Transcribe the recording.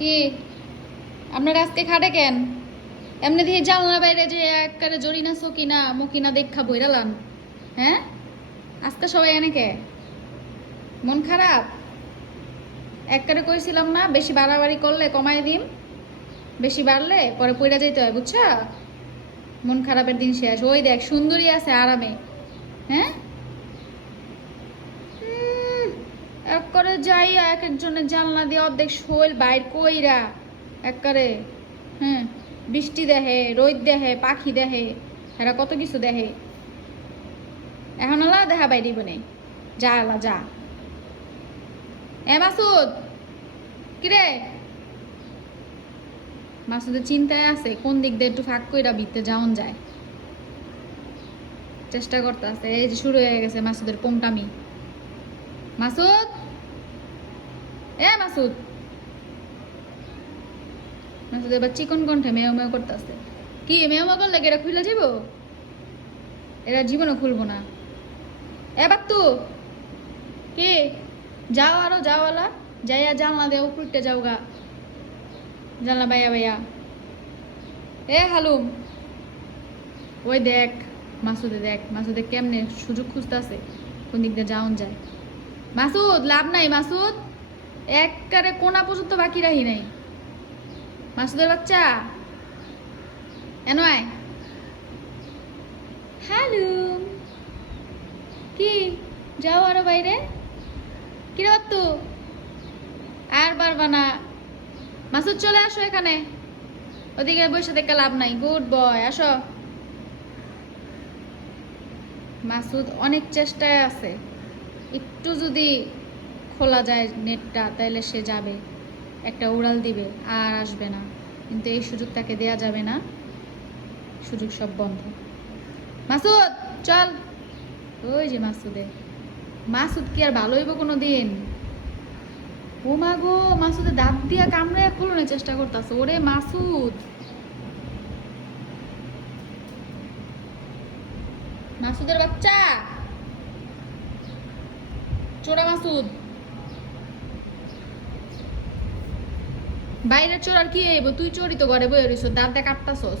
কি? আপনার আজকে খাটে কেন? এমনি দিয়ে জানলা বাইরে যে একবারে জরিনা, সকিনা, মকিনা দেখা বইরালান হ্যাঁ? আজকে সবাই এনে কে? মন খারাপ? একবারে কইছিলাম না, বেশি বাড়াবাড়ি করলে কমাই দিম। বেশি বাড়লে পরে পইরা যেতে হয়, বুঝছ? মন খারাপের দিন শেষ। ওই দেখ, সুন্দরী আছে আরামে। হ্যাঁ? যাই এক একজনের জানলা দিয়ে অর্ধেক শৈল বাইর কইরা একবারে হ্যাঁ বৃষ্টি দেহে রোদ দেহে পাখি দেহে এরা কত কিছু দেহে এখন আলা দেখা বাইরি বনে যা আলা যা। এ মাসুদ কিরে মাসুদের চিন্তায় আছে, কোন দিক দিয়ে একটু ফাঁক কইরা বিতে যাওন যায়। চেষ্টা করতে আছে এই যে শুরু হয়ে গেছে মাসুদের পোংটামি। মাসুদ? এ মাসুদ। মাসুদ এবার চিকন কণ্ঠে? মেয় মেয় করতে আছে কি মেয় মেয় করলে এরা খুলে যাব এরা জীবনও খুলবো না। এবার তো কি? যাও আরও, যাও আলা। যাইয়া জানলা দে উপরটা যাও গা জানলা বাইয়া বাইয়া। এ হালুম! ওই দেখ, মাসুদে দেখ। মাসুদে কেমনে সুযোগ খুঁজতেছে। কোন দিক দিয়ে যাওন যায়। মাসুদ, লাভ নাই মাসুদ। একবারে কোনা পর্যন্ত বাকি রাহি নাই। মাসুদের বাচ্চা? এন আয়। হ্যালো। কি? যাও আরও বাইরে। কি রে বাত্তু আর পারবা না। মাসুদ, চলে আসো এখানে। ওদিকে বসে থেকে লাভ নাই। গুড বয়, আসো। মাসুদ অনেক চেষ্টায় আছে। একটু যদি খোলা যায় নেটটা তাহলে সে যাবে, একটা উড়াল দিবে, আর আসবে না। কিন্তু এই সুযোগ তাকে দেয়া যাবে না। সুযোগ সব বন্ধ। মাসুদ, চল। ওই যে মাসুদে। মাসুদ কি আর ভালো হইব কোনো দিন ও মা গো, মাসুদে দাঁত দিয়া কামড়ে খুলনের চেষ্টা করতেছে। ওরে মাসুদ। মাসুদের বাচ্চা। চোরা মাসুদ। বাইরের চোর আর কি এইব তুই চোরই তো ঘরে বই রইছ দাঁত দিয়ে কাটতাছস।